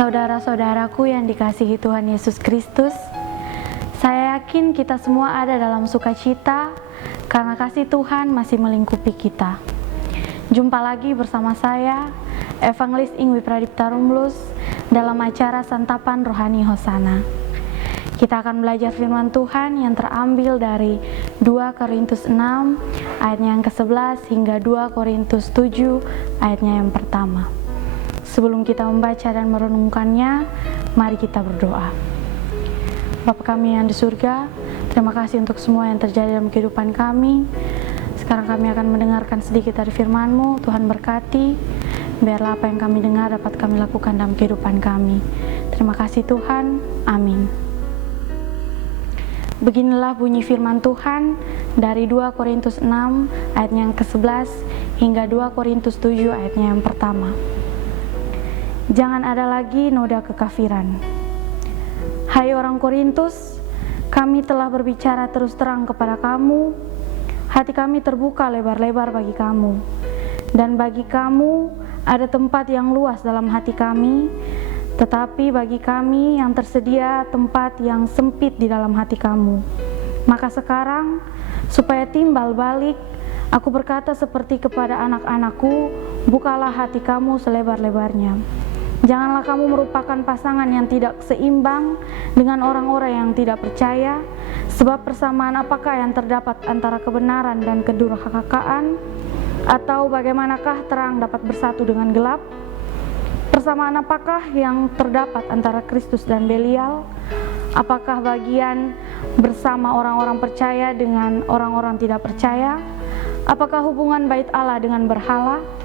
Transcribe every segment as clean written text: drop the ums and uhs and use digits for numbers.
Saudara-saudaraku yang dikasihi Tuhan Yesus Kristus, saya yakin kita semua ada dalam sukacita karena kasih Tuhan masih melingkupi kita. Jumpa lagi bersama saya, Evangelis Ingwi Pradipta Rumlus, dalam acara Santapan Rohani Hosana. Kita akan belajar firman Tuhan yang terambil dari 2 Korintus 6 ayatnya yang ke-11 hingga 2 Korintus 7 ayatnya yang pertama. Sebelum kita membaca dan merenungkannya, mari kita berdoa. Bapa kami yang di surga, terima kasih untuk semua yang terjadi dalam kehidupan kami. Sekarang kami akan mendengarkan sedikit dari firman-Mu. Tuhan berkati, biarlah apa yang kami dengar dapat kami lakukan dalam kehidupan kami. Terima kasih Tuhan, amin. Beginilah bunyi firman Tuhan dari 2 Korintus 6 ayatnya yang ke-11 hingga 2 Korintus 7 ayatnya yang pertama. Jangan ada lagi noda kekafiran. Hai orang Korintus, kami telah berbicara terus terang kepada kamu. Hati kami terbuka lebar-lebar bagi kamu. Dan bagi kamu ada tempat yang luas dalam hati kami, tetapi bagi kami yang tersedia tempat yang sempit di dalam hati kamu. Maka sekarang, supaya timbal balik, aku berkata seperti kepada anak-anakku, bukalah hati kamu selebar-lebarnya. Janganlah kamu merupakan pasangan yang tidak seimbang dengan orang-orang yang tidak percaya, sebab persamaan apakah yang terdapat antara kebenaran dan kedurhakaan, atau bagaimanakah terang dapat bersatu dengan gelap? Persamaan apakah yang terdapat antara Kristus dan Belial? Apakah bagian bersama orang-orang percaya dengan orang-orang tidak percaya? Apakah hubungan bait Allah dengan berhala?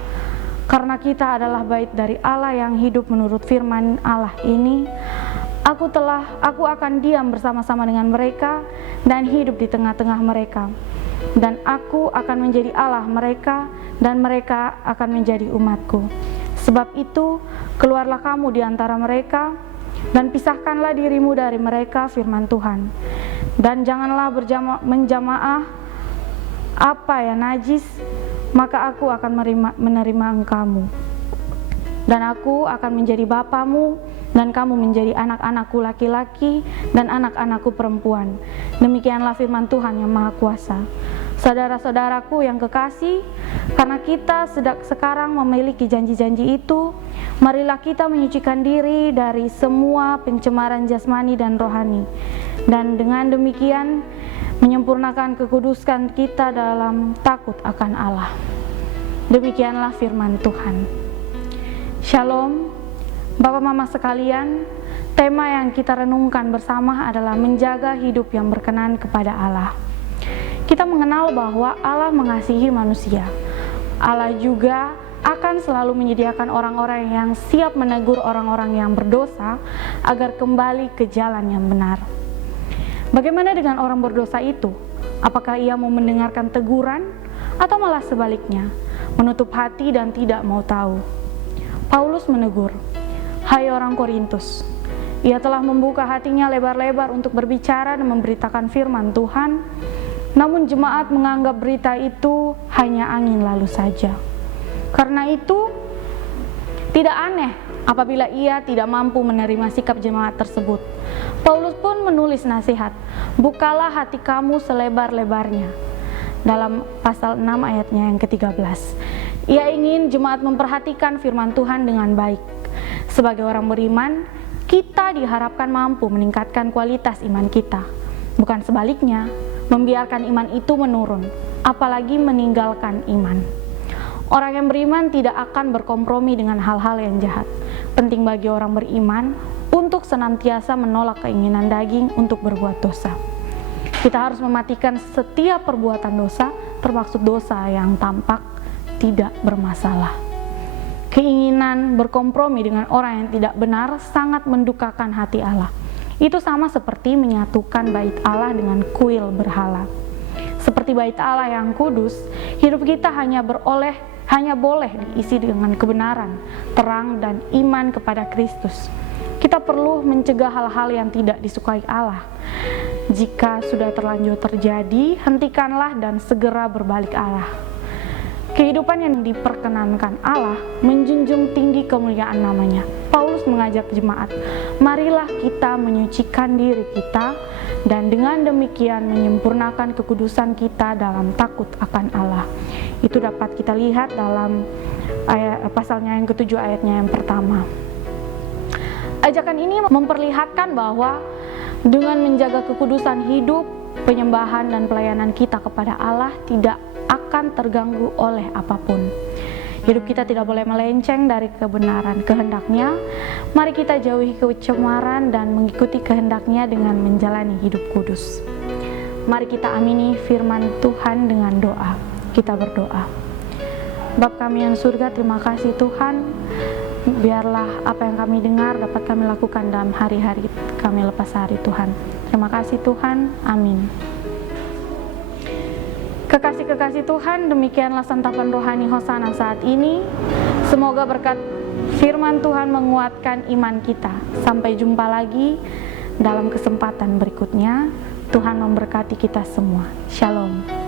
Karena kita adalah bait dari Allah yang hidup menurut firman Allah ini, aku akan diam bersama-sama dengan mereka dan hidup di tengah-tengah mereka. Dan aku akan menjadi Allah mereka dan mereka akan menjadi umatku. Sebab itu, keluarlah kamu di antara mereka dan pisahkanlah dirimu dari mereka, firman Tuhan. Dan janganlah menjamaah apa yang najis, maka aku akan menerima engkamu. Dan aku akan menjadi bapamu, dan kamu menjadi anak-anakku laki-laki dan anak-anakku perempuan. Demikianlah firman Tuhan yang Maha Kuasa. Saudara-saudaraku yang kekasih, karena kita sekarang memiliki janji-janji itu, marilah kita menyucikan diri dari semua pencemaran jasmani dan rohani, dan dengan demikian menyempurnakan kekudusan kita dalam takut akan Allah. Demikianlah firman Tuhan. Shalom, Bapak Mama sekalian. Tema yang kita renungkan bersama adalah menjaga hidup yang berkenan kepada Allah. Kita mengenal bahwa Allah mengasihi manusia. Allah juga akan selalu menyediakan orang-orang yang siap menegur orang-orang yang berdosa agar kembali ke jalan yang benar. Bagaimana dengan orang berdosa itu? Apakah ia mau mendengarkan teguran atau malah sebaliknya, menutup hati dan tidak mau tahu? Paulus menegur, "Hai orang Korintus, ia telah membuka hatinya lebar-lebar untuk berbicara dan memberitakan firman Tuhan. Namun jemaat menganggap berita itu hanya angin lalu saja. Karena itu, tidak aneh apabila ia tidak mampu menerima sikap jemaat tersebut. Paulus pun menulis nasihat, bukalah hati kamu selebar-lebarnya. Dalam pasal 6 ayatnya yang ke-13. Ia ingin jemaat memperhatikan firman Tuhan dengan baik. Sebagai orang beriman, kita diharapkan mampu meningkatkan kualitas iman kita. Bukan sebaliknya, membiarkan iman itu menurun, apalagi meninggalkan iman. Orang yang beriman tidak akan berkompromi dengan hal-hal yang jahat. Penting bagi orang beriman untuk senantiasa menolak keinginan daging untuk berbuat dosa. Kita harus mematikan setiap perbuatan dosa, termasuk dosa yang tampak tidak bermasalah. Keinginan berkompromi dengan orang yang tidak benar sangat mendukakan hati Allah. Itu sama seperti menyatukan bait Allah dengan kuil berhala. Seperti bait Allah yang kudus, hidup kita hanya boleh diisi dengan kebenaran, terang, dan iman kepada Kristus. Kita perlu mencegah hal-hal yang tidak disukai Allah. Jika sudah terlanjur terjadi, hentikanlah dan segera berbalik arah. Kehidupan yang diperkenankan Allah menjunjung tinggi kemuliaan namanya. Paulus mengajak jemaat, marilah kita menyucikan diri kita dan dengan demikian menyempurnakan kekudusan kita dalam takut akan Allah. Itu dapat kita lihat dalam pasalnya yang ke-7 ayatnya yang pertama. Ajakan ini memperlihatkan bahwa dengan menjaga kekudusan hidup, penyembahan dan pelayanan kita kepada Allah tidak akan terganggu oleh apapun. Hidup kita tidak boleh melenceng dari kebenaran kehendaknya. Mari kita jauhi kecemaran dan mengikuti kehendaknya dengan menjalani hidup kudus. Mari kita amini firman Tuhan dengan doa. Kita berdoa. Bapa kami yang surga, terima kasih Tuhan. Biarlah apa yang kami dengar dapat kami lakukan dalam hari-hari kami lepas hari Tuhan. Terima kasih Tuhan. Amin. Kekasih-kekasih Tuhan, demikianlah santapan rohani Hosana saat ini. Semoga berkat firman Tuhan menguatkan iman kita. Sampai jumpa lagi dalam kesempatan berikutnya. Tuhan memberkati kita semua. Shalom.